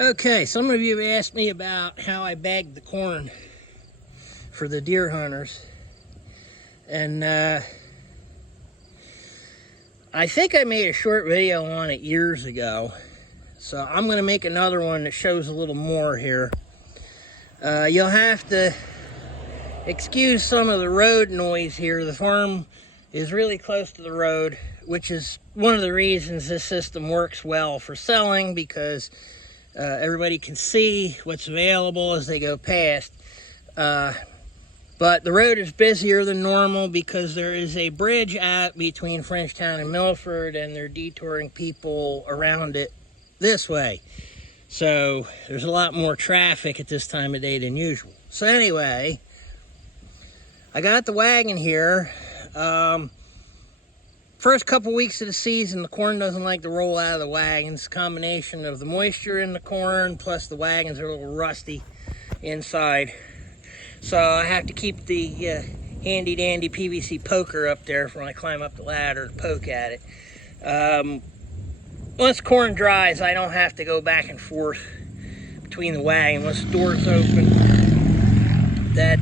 Okay, some of you have asked me about how I bagged the corn for the deer hunters. And I think I made a short video on it years ago. So I'm going to make another one that shows a little more here. You'll have to excuse some of the road noise here. The farm is really close to the road, which is one of the reasons this system works well for selling, because everybody can see what's available as they go past. But the road is busier than normal because there is a bridge out between Frenchtown and Milford, and they're detouring people around it this way. So there's a lot more traffic at this time of day than usual. So anyway, I got the wagon here. First couple weeks of the season, the corn doesn't like to roll out of the wagons. Combination of the moisture in the corn plus the wagons are a little rusty inside. So I have to keep the handy dandy PVC poker up there for when I climb up the ladder to poke at it. Once corn dries, I don't have to go back and forth between the wagon. Once the door's open, that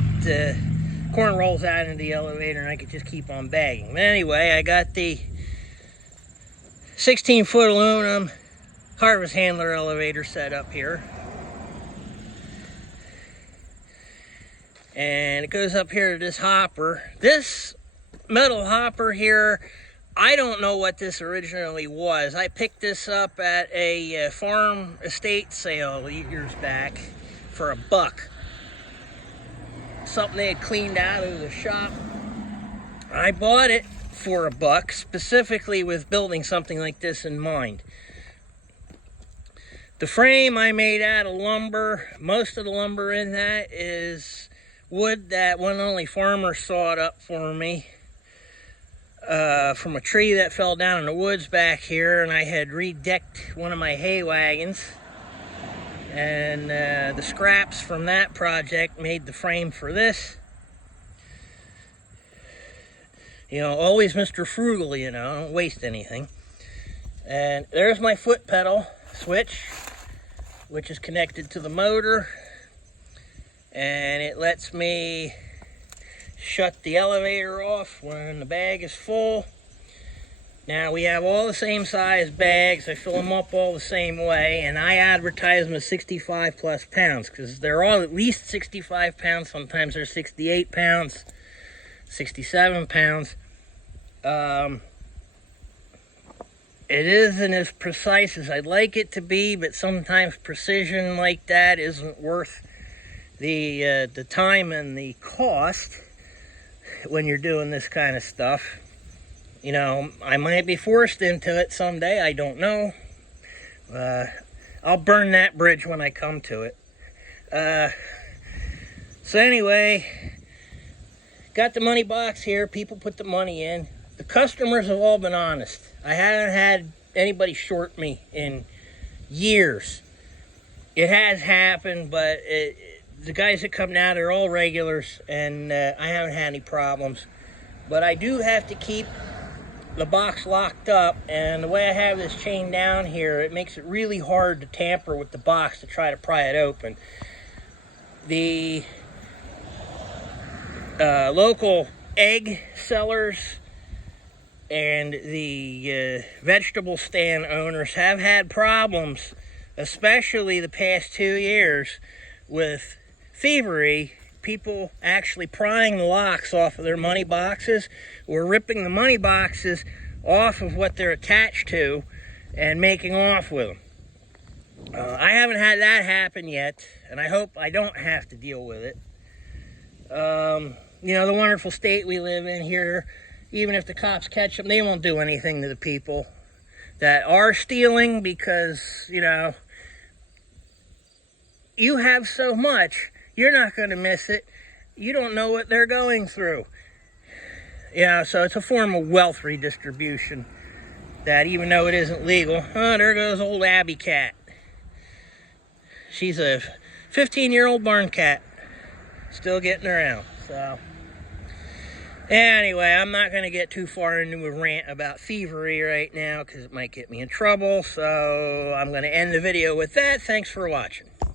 corn rolls out into the elevator and I can just keep on bagging. But anyway, I got the 16-foot aluminum harvest handler elevator set up here. And it goes up here to this hopper. This metal hopper here, I don't know what this originally was. I picked this up at a farm estate sale years back for $1. Something they had cleaned out of the shop. I bought it for $1, specifically with building something like this in mind. The frame I made out of lumber. Most of the lumber in that is wood that one only farmer sawed up for me from a tree that fell down in the woods back here, and I had redecked one of my hay wagons, and the scraps from that project made the frame for this. You know, always Mr. Frugal, you know, don't waste anything. And there's my foot pedal switch, which is connected to the motor, and it lets me shut the elevator off when the bag is full. Now we have all the same size bags. I fill them up all the same way, and I advertise them as 65 plus pounds because they're all at least 65 pounds. Sometimes they're 68 pounds, 67 pounds. It isn't as precise as I'd like it to be, but sometimes precision like that isn't worth the time and the cost when you're doing this kind of stuff. You know, I might be forced into it someday, I don't know. I'll burn that bridge when I come to it. So anyway, got the money box here. People put the money in. The customers have all been honest. I haven't had anybody short me in years. It has happened, but the guys that come now, they're all regulars, and I haven't had any problems. But I do have to keep the box locked up, and the way I have this chain down here, it makes it really hard to tamper with the box to try to pry it open. The local egg sellers and the vegetable stand owners have had problems, especially the past 2 years, with thievery. People actually prying the locks off of their money boxes or ripping the money boxes off of what they're attached to and making off with them. I haven't had that happen yet, and I hope I don't have to deal with it. You know, the wonderful state we live in here, even if the cops catch them, they won't do anything to the people that are stealing, because, you know, you have so much, you're not going to miss it. You don't know what they're going through. Yeah, so it's a form of wealth redistribution that, even though it isn't legal, oh, there goes old Abby Cat. She's a 15-year-old barn cat, still getting around. So Anyway, I'm not going to get too far into a rant about thievery right now because it might get me in trouble. So I'm going to end the video with that. Thanks for watching.